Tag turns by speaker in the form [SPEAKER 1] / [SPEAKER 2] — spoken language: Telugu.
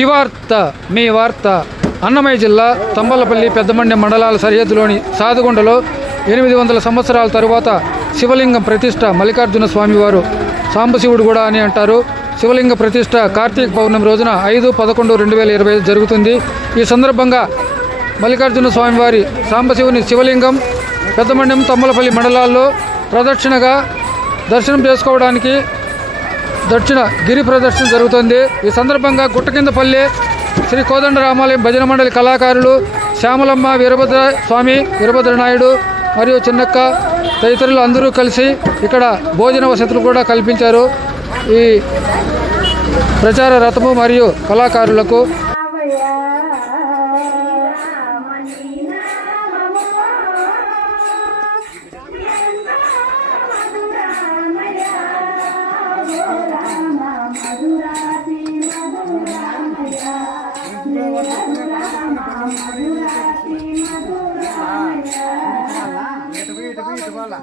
[SPEAKER 1] శివార్త మీ వార్త అన్నమయ్య జిల్లా తంబలపల్లి పెద్దమండ్యం మండలాల సరిహద్దులోని సాదుగుండలో ఎనిమిది వందల సంవత్సరాల తరువాత శివలింగం ప్రతిష్ట మల్లికార్జున స్వామివారు సాంబశివుడు కూడా అని అంటారు. శివలింగ ప్రతిష్ట కార్తీక పౌర్ణమి రోజున ఐదు పదకొండు రెండు వేల ఇరవై జరుగుతుంది. ఈ సందర్భంగా మల్లికార్జున స్వామివారి సాంబశివుని శివలింగం పెద్దమండ్యం తమ్మలపల్లి మండలాల్లో ప్రదక్షిణగా దర్శనం చేసుకోవడానికి దక్షిణ గిరి ప్రదర్శన జరుగుతుంది. ఈ సందర్భంగా గుట్టకిందపల్లి శ్రీ కోదండ రామాలయం భజన మండలి కళాకారులు శ్యామలమ్మ వీరభద్ర స్వామి వీరభద్ర నాయుడు మరియు చిన్నక్క తదితరులు అందరూ కలిసి ఇక్కడ భోజన వసతులు కూడా కల్పించారు. ఈ ప్రచార రథము మరియు కళాకారులకు
[SPEAKER 2] 好了。